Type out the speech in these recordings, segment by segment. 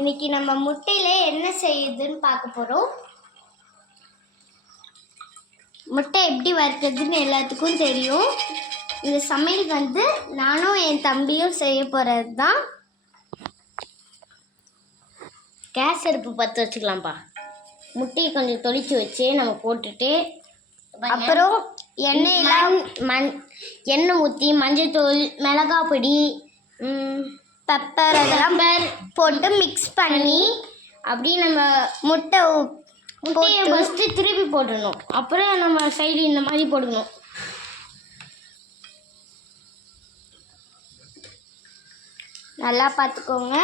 இன்னைக்கு நம்ம முட்டையில என்ன செய்யுதுன்னு பார்க்க போகிறோம். முட்டை எப்படி வறுக்கிறதுன்னு எல்லாத்துக்கும் தெரியும். இந்த சமையல் வந்து நானும் என் தம்பியும் செய்ய போகிறது தான். கேஸ் அடுப்பு பற்ற வச்சுக்கலாம்ப்பா. முட்டையை கொஞ்சம் தொளிச்சு வச்சு நம்ம போட்டுட்டு அப்புறம் எண்ணெய் ஊற்றி மஞ்சள்தூள், மிளகாய் பொடி, பெப்பர் அதெல்லாம் போட்டு மிக்ஸ் பண்ணி அப்படியே நம்ம முட்டையை ஃபஸ்ட்டு திருப்பி போட்டுடணும். அப்புறம் நம்ம சைடு இந்த மாதிரி போடணும். நல்லா பார்த்துக்கோங்க.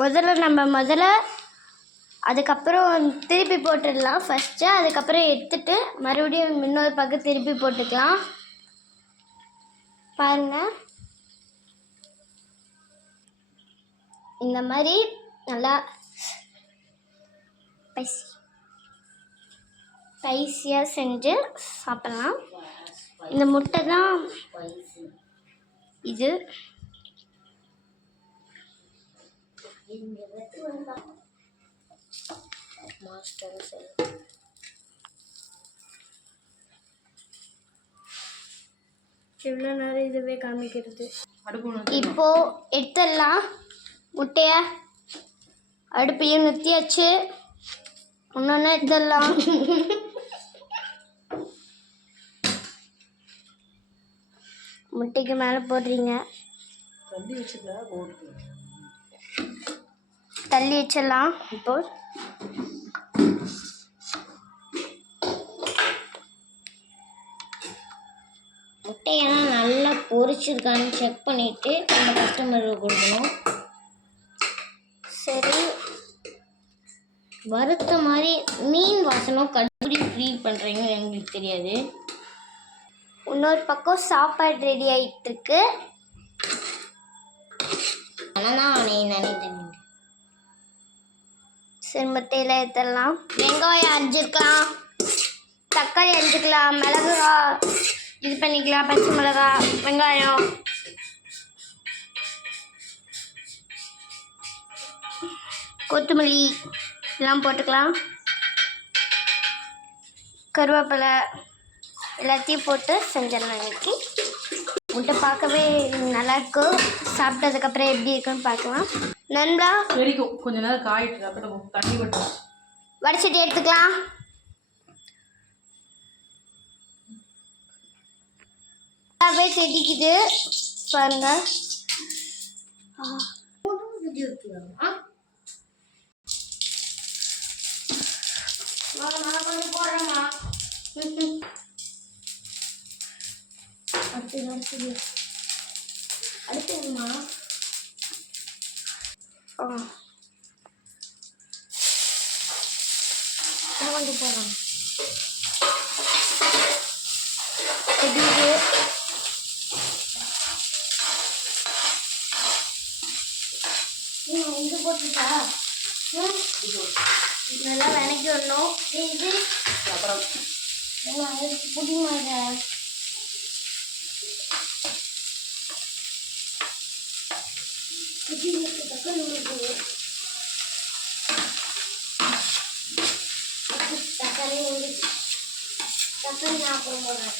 முதல்ல அதுக்கப்புறம் திருப்பி போட்டுடலாம் ஃபஸ்ட்டு. அதுக்கப்புறம் எடுத்துட்டு மறுபடியும் இன்னொரு பக்கம் திருப்பி போட்டுக்கலாம். பாருங்கள், இந்த மாதிரி நல்லா ஸ்பைசியாக செஞ்சு சாப்பிட்லாம். இந்த முட்டை தான் இது. எவ்வளோ நேரம் இதுவே காமிக்கிறது. இப்போ எடுத்துடலாம். முட்டைய அடுப்பையும் நிறுத்தியாச்சு. ஒன்னொன்னு எடுத்துடலாம். முட்டைக்கு மேலே போடுறீங்க, தள்ளி வச்சிடலாம். இப்போ முட்டையெல்லாம் நல்லா பொரிச்சிருக்கான்னு செக் பண்ணிவிட்டு நம்ம கஸ்டமருக்கு கொடுக்கணும். சரி, வறுத்த மாதிரி மீன் வாசனம் கடுபடி ஃபீல் பண்ணுறீங்கன்னு எங்களுக்கு தெரியாது. இன்னொரு பக்கம் சாப்பாடு ரெடி ஆகிட்டுருக்கு. சரி, முட்டையில் ஏற்றலாம். வெங்காயம் அரிஞ்சிருக்கலாம், தக்காளி அரிஞ்சிக்கலாம், மிளகா இது பண்ணிக்கலாம், பச்சை மிளகா, வெங்காயம், கொத்தமல்லி எல்லாம் போட்டுக்கலாம். கருவேப்பிலை எல்லாத்தையும் போட்டு செஞ்சிடலாம். இன்னைக்கு முட்டை பார்க்கவே நல்லாயிருக்கும். சாப்பிட்டதுக்கப்புறம் எப்படி இருக்குன்னு பார்க்கலாம். நண்பா கொஞ்ச நேரம் காயிட்டு தண்ணி விட்டு வடிச்சிட்டு எடுத்துக்கலாம். தெரிக்குது பாருங்க. அடுத்துமா வந்து போகிறோம். இது போட்டுட்டா நல்லா வணக்கி வரணும். இது அப்புறம் புடிமாங்க. தக்காளி நான் அப்புறம் போடுறேன்.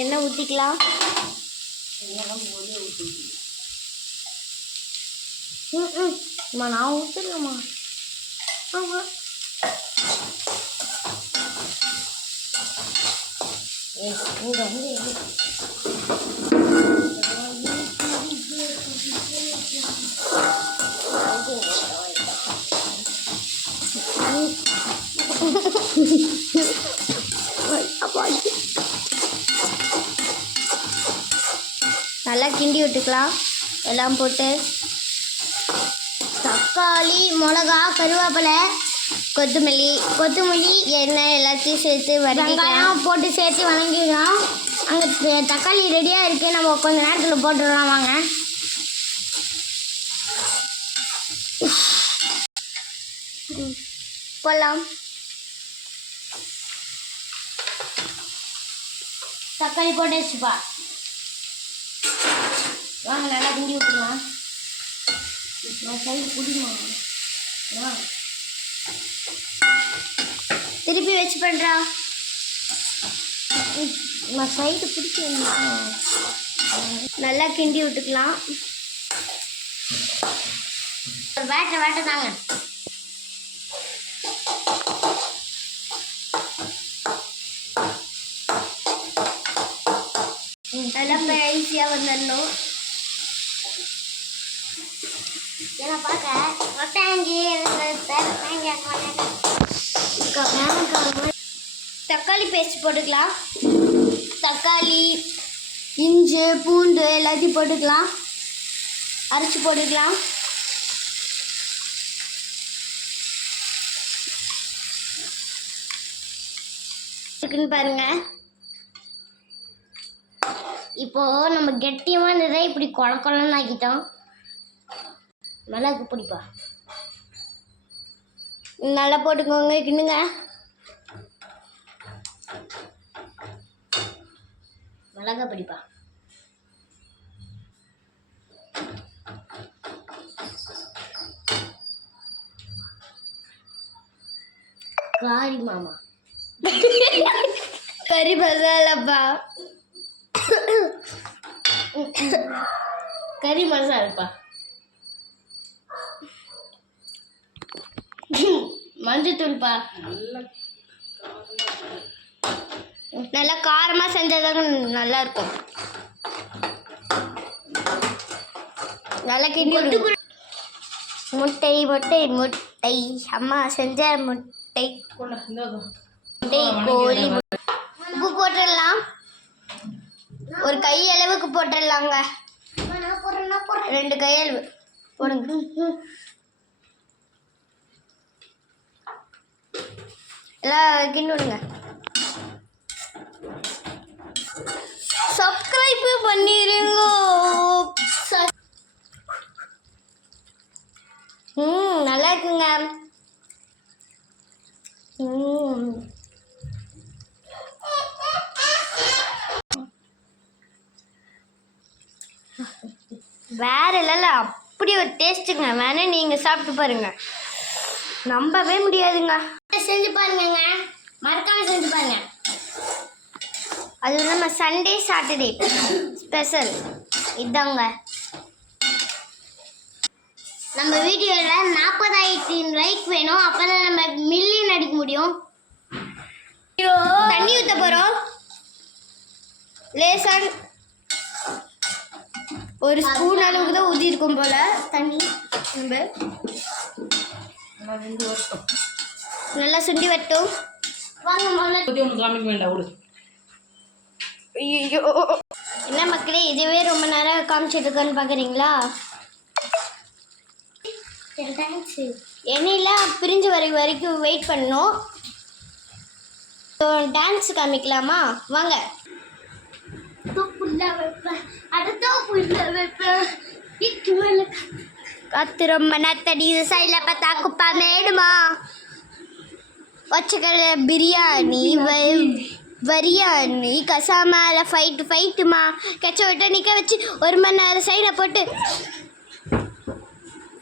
எண்ணெய் ஊற்றிக்கலாம். நான் ஊற்றிடலாமா? ஆமாம், இங்கே வந்து நல்லா கிண்டி விட்டுக்கலாம். எல்லாம் போட்டு தக்காளி, மிளகா, கருவேப்பிலை, கொத்தமல்லி, எண்ணெய் எல்லாத்தையும் சேர்த்து வெங்காயம் போட்டு சேர்த்து வணங்கிக்கலாம். அங்கே தக்காளி ரெடியாக இருக்குது. நம்ம கொஞ்சம் நேரத்தில் போட்டுடலாம் வாங்க. போடலாம். தக்காளி போட்டு வச்சுப்பா. வாங்க நல்லா கிண்டி விட்டுக்கலாம். சைடு பிடிக்குமா? திருப்பி வச்சு பண்ணுறா. நான் சைடு பிடிக்க நல்லா கிண்டி விட்டுக்கலாம். வேட்டை தாங்க. நல்லா ஈஸியாக வந்துடணும். ஏன்னா பார்க்க தக்காளி பேஸ்ட் போட்டுக்கலாம். தக்காளி, இஞ்சி, பூண்டு எல்லாத்தையும் போட்டுக்கலாம். அரைச்சி போட்டுக்கலாம். இருக்குன்னு பாருங்க. இப்போ நம்ம கெட்டியமாக இருந்ததை இப்படி குழன்னு ஆக்கிட்டோம். மிளகு பிடிப்பா நல்லா போட்டுக்கோங்க. கிண்ணுங்க. மிளகா பிடிப்பா. காரி மாமா கறி மசாலாப்பா. கறி மசாலாப்பா. மஞ்சத்தூள்ப்பா. நல்லா காரமாக செஞ்சதாங்க நல்லா இருக்கும். நல்லா கிண்டி முட்டை முட்டை முட்டை அம்மா செஞ்ச முட்டை முட்டை கோழி. உப்பு போட்டுடலாம். ஒரு கை அளவுக்கு போட்டுடலாங்க. 2 கை அளவு போடுங்க. எல்லாம் கிண்டுங்க. சப்ஸ்கிரைப் பண்ணிருங்க. நல்லா இருக்குங்க. வேற இல்லைல்ல, அப்படி ஒரு டேஸ்ட்டுங்க. வேணா நீங்கள் சாப்பிட்டு பாருங்க, நம்பவே முடியாதுங்க. செஞ்சு பாருங்க, மறக்காம செஞ்சு பாருங்க. அது நம்ம சண்டே சாட்டர்டே ஸ்பெஷல் இதாங்க. நம்ம வீடியோவில் 40,000 லைக் வேணும். அப்போ தான் நம்ம மில்லியன் அடிக்க முடியும். தண்ணி ஊற்ற போகிறோம். லேசான் ஒரு ஸ்பூன் அளவுக்கு தான் ஊற்றி இருக்கும் போல தண்ணி. நல்லா சுண்டி வரட்டும். ஐயோ, என்ன மக்களே, இதுவே ரொம்ப நேரம் காமிச்சிட்டு இருக்கோன்னு பார்க்குறீங்களா? எண்ணெயில் பிரிஞ்சு வரைக்கும் வெயிட் பண்ணணும். டான்ஸ் காமிக்கலாமா? வாங்க. காத்து ரொம்ப நத்தடி சைடில் பார்த்தா குப்பா மேடுமா வச்சுக்கல பிரியாணி வரியாணி கசாமால ஃபைட்டுமா கெச்ச விட்ட நிற்க வச்சு 1 மணி நேரம் சைடை போட்டு.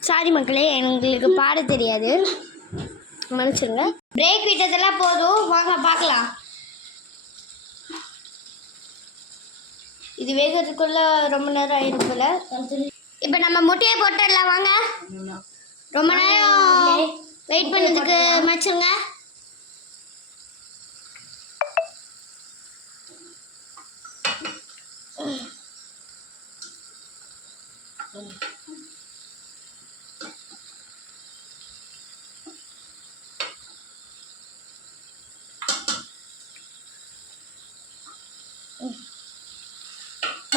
சாரி மக்களே, எங்களுக்கு பாட தெரியாது, மன்னிச்சுருங்க. பிரேக் விட்டதெல்லாம் போதும், வாங்க பார்க்கலாம். இது வேகிறதுக்குள்ள ரொம்ப நேரம் ஆயிடும் போல. இப்போ நம்ம முட்டையை போட்டுடலாம் வாங்க. ரொம்ப நேரம் வெயிட் பண்ணதுக்கு மச்சுங்க.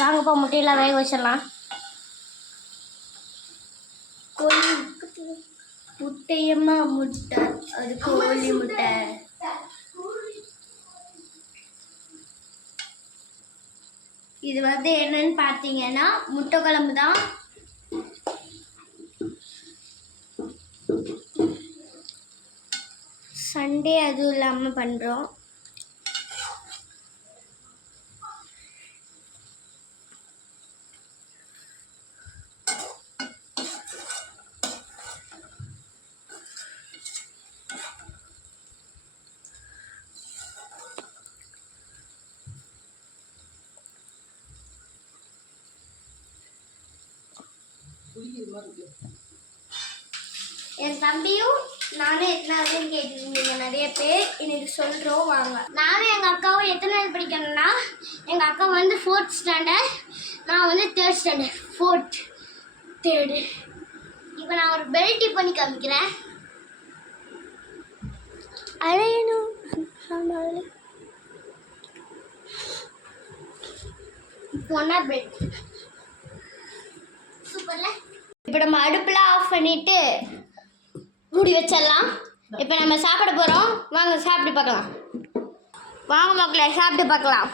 வாங்கப்பா, முட்டையெல்லாம் வேக வச்சிடலாம். கோழி முட்டையம்மா முட்டை, அது கோழி முட்டை. இது என்னன்னு பார்த்தீங்கன்னா முட்டை குழம்பு தான். சண்டே அதுவும் இல்லாமல் பண்ணுறோம். என் தம்பியும் நானும் எத்தனாவதுன்னு கேட்டுருந்தீங்க நிறைய பேர். இன்னைக்கு சொல்கிறோம் வாங்க. நானும் எங்கள் அக்காவும் எத்தனாவது படிக்கணும்னா, எங்கள் அக்கா வந்து 4th ஸ்டாண்டர்ட், நான் வந்து 3rd ஸ்டாண்டர்ட். 4th 3rd. இப்போ நான் ஒரு பெல்ட் பண்ணி காமிக்கிறேன். அழையணும் பொண்ணா பெல்ட் சூப்பர்ல. இப்போ நம்ம அடுப்புலாம் ஆஃப் பண்ணிட்டு மூடி வச்சிடலாம். இப்போ நம்ம சாப்பிட போகிறோம். வாங்க சாப்பிட்டு பார்க்கலாம். வாங்க மக்களே சாப்பிட்டு பார்க்கலாம்.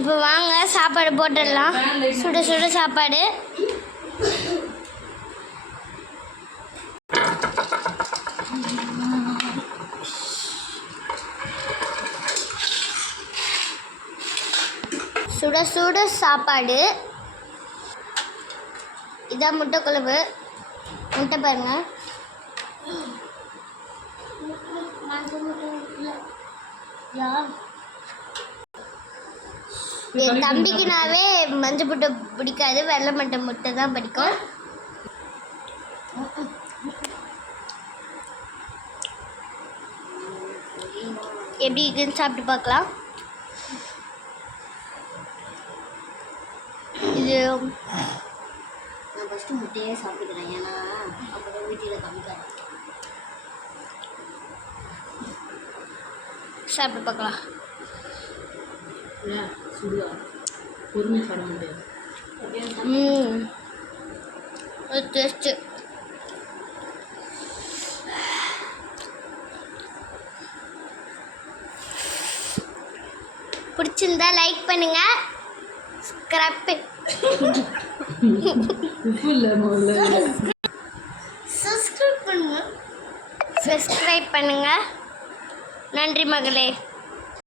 இப்போ வாங்க சாப்பாடு போட்டுடலாம். சுட சுட சாப்பாடு. சுட சுட சாப்பாடு. இதான் முட்டை குழம்பு. முட்டை பாருங்க. என் தம்பிக்குனாவே மஞ்சள் முட்டை பிடிக்காது, வெள்ளை முட்டை தான் பிடிக்கும். எப்படி இருக்குன்னு சாப்பிட்டு பார்க்கலாம். இது நான் ஃபஸ்ட்டு முட்டையே சாப்பிட்டுக்கிறேன், ஏன்னா அப்போ வீட்டில் கம்மிக்காது. சாப்பிட்டு பார்க்கலாம். பொறுமை சாப்பிட முடியாது. டேஸ்ட்டு பிடிச்சிருந்தா லைக் பண்ணுங்க. சப்ஸ்கிரைப் பண்ணுங்க. நன்றி மகளே.